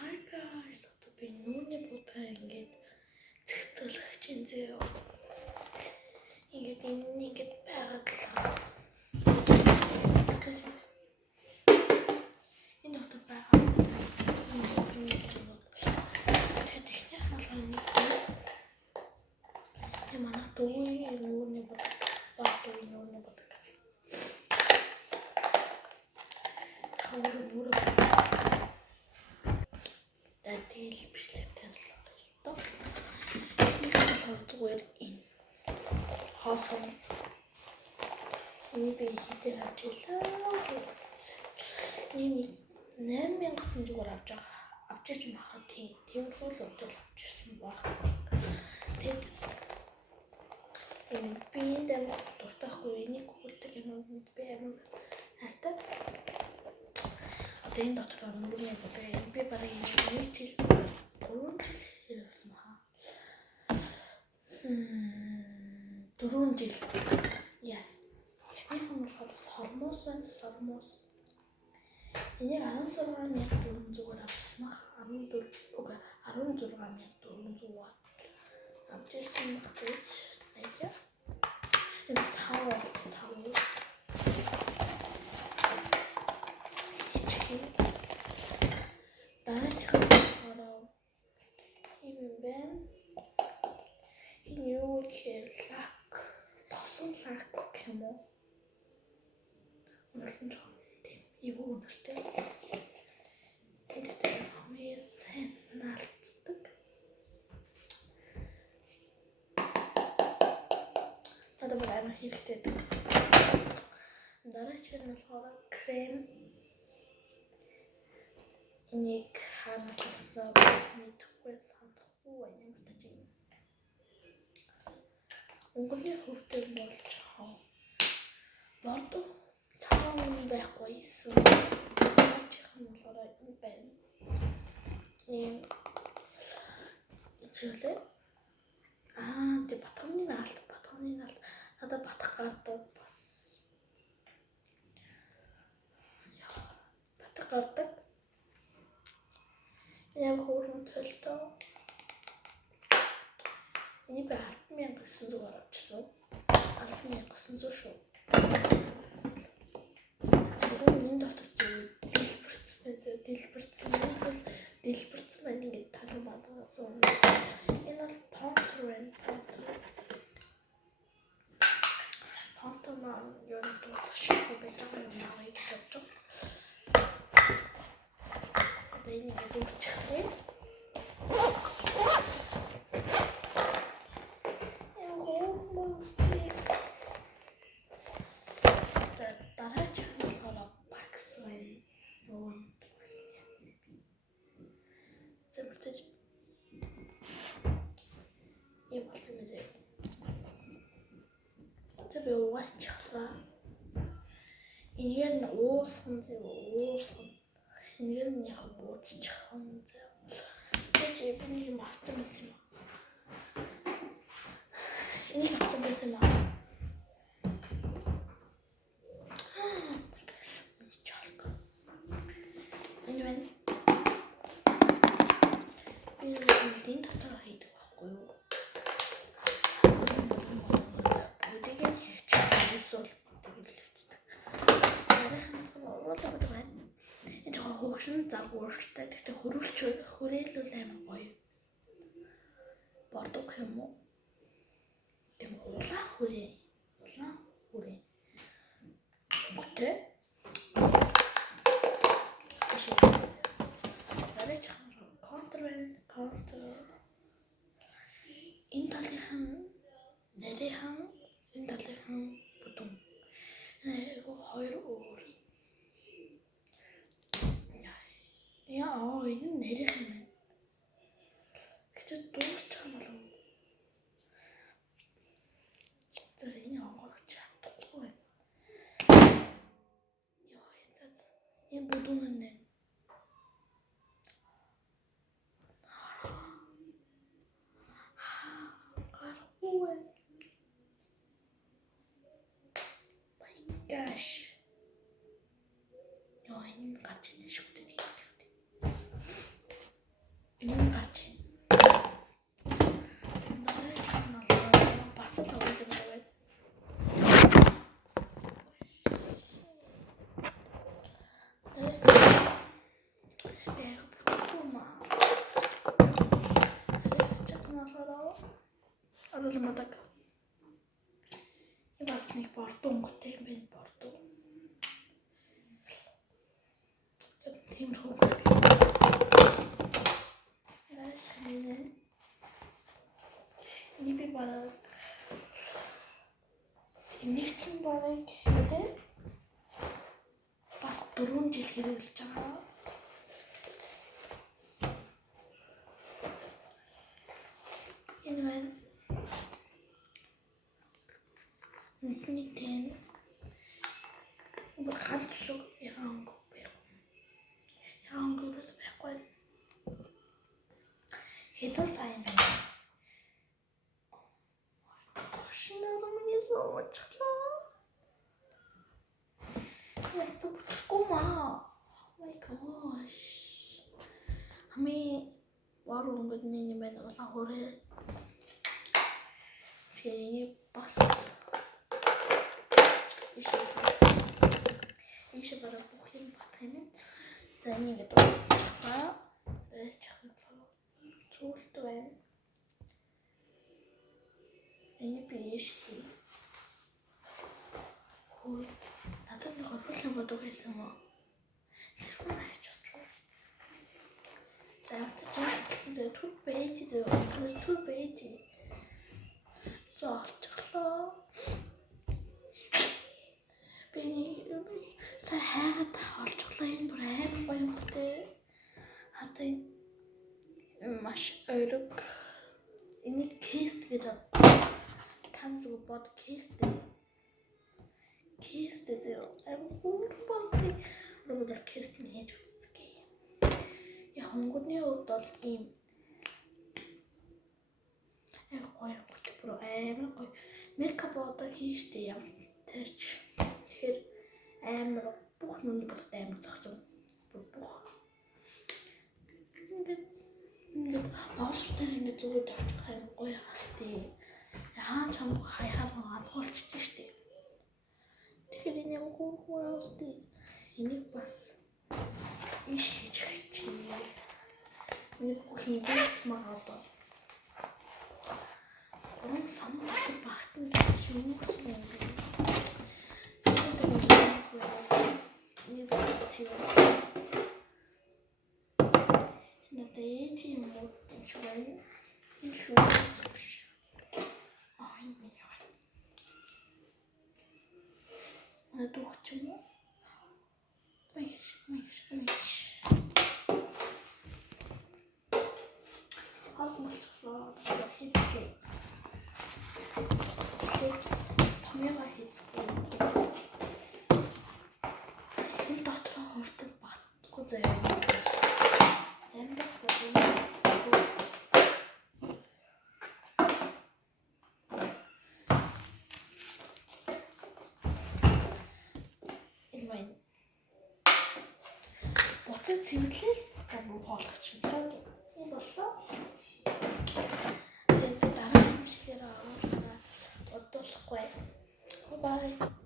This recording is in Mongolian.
Hi guys, одоо би нүүрний будаа ингээд цэгцэлэх чинь зөө. Ингээд байгаад л. Энэ дотор байгаа. Тэгээд ихнийх нь болохоор нэг юм манай дүүний нүүрний будаа. Баатууны нүүрний будаа. Хавар тэгэл бичлэгтэй боллоо л доо. Нэг хавар зүгээр энэ хоосон. Энийг би хитээр авч илаа. Энийг 8,000 зүгээр авч ирсэн бахад тийм хөл удаа авч ирсэн баг. Тэгэд энэ би энэ дуртахгүй энийг хөлдөг юм би амар хайртай. Одоо энэ дотор нүүрний будаа би барыг нэг жил 3 жил хэрэгсэн хаа. 4 жил. Yes. Эхнийх нь болохоор сормоос байна, сормоос. Энийг 16,400-аар авсан баг. 16,400 авч ирсэн баг гэж найдаа. Энэ цаа. Дараачих нь болохоор юм байна. Энэ юу гэхээр лак, тосон лак гэх юм уу? Үнэхээр тийм юу үнэртэй. Тэгээд хамгийн сайн наалтдаг. Одоо бүр амар хэрэгтэй. Дараачих нь болохоор крем. Энийг ханаас авсан мэдхгүй санахгүй байна юм та чинь. Өнгөрний хөвтөл болж хаа. Бордо цаан байхгүй юм. Чих нь болохоор энэ байна. Энэ ичээлээ. Тэ батганы наалт. Надад батгах гардаг бас. Батгах гардаг. Яг хөөрхөн төлтөө. Энийг 10,900-аар авчихсан. 10,900 шүү. Энэ дотор дэлбэрсэн байна ингээд талан бадгасан. Энэ бол Pontoman юу дуусах шиг байдаг юм аа гэж бодож. Одоо энийг дүүрчихлээ. Дараачих нь болохоор бакс байна. Зэмэртэж юм болсон юм дээ. Би уучглаа. Энэ нь уусан. Энэ нь яг ууччих юм зэ. Тэгэж би нэг юм авсан байсан юм. Энэ авсан байсан юм. Энэ дотор хийдэг байхгүй юу? Бүдгийг хийчих юм энэ жоо хөшин загвартай. Гэхдээ хөрөөлөл амар гоё. Бордог юм уу? Тэм улаан хүрээ. Окей. Дараачих нь контр. Энэ талынхан нарийнхан энэ талынхан бүдүүн. Эго хоёр өөр. Яа, энэ нарийнх юм байна. Гэтэл дуусчих юм болов. Зас энэ онгорч чадахгүй байна. Яа, энэ бүдүүн нэ. Gosh. Яа, энэ гарч ирнэ шүү дээ. харуулмадаг. И бас нэг бордоо өнгөтэй юм байна, бордоо. Тиймэрхүү өнгөтэй. Энийг би бараг нэгэн бараг хэлээ. Бас 4 жил хэрэглэж байгаа. Энэ байна. Нүдний тэн. Бүр ганц шиг яан байх. Яан гөрөөс байхгүй. Хэдэн сайн байна. Шинээр миний суучлаа. Яст тукума. Oh my gosh. Хами варун гэдний юм байна. Хоорой. Тэний бас ишээ бараг бүх юм бат юм. За ингээд дуусаа. Чахлаа. Цуулт байна. Энэ бишки. Хөөе. Надад нэг орхиолын бодог байсан мó. Тэр нь ачиж. За түр бэж дээ. Түр бэж. За олчихлоо. Би сая хайгаад олчихлоо. Энэ бүр амар гоё юм хөтэй. Хатаа маш өрөг. Энийг кест гэж тань зүг бод кест. Кест зэ амар хурбасны руудар кест нь хийж үздэг. Я хонгодны хувьд бол ийм гоё бүр амар гоё мейкап одоо хийжтэй юм тэрч тэгэхээр амар бүх нүний болоод амар зогцсон бүх ингээд ааштай ингээд зүгээр тавчих амар гоё хастай хаан чам хаяхаар адгуулчихдээ штэ тэгэхээр энэ ямар хөө хастай энийг бас иш хийж чий миний бүх юм бэлцмаагаа он самбар багтан гэж юу гэсэн юм бэ? Энэ бэлцээ. Надад энэ юм уу шүү. Энэ шүү. Энэ яа. Надад ч юм уу. Маш. Асмалчлаа. Хийдэг. Томьёо хийцгүй. Энэ дотроо хурдан багтахгүй заяа. Замдах гэдэг. Энэ маань буцаа цэвэрлэл буцаа руу хоолгоч юм. Энэ боллоо. Тэгээд дараа нь бичлэрээ оруулаад бодуулахгүй. Bye.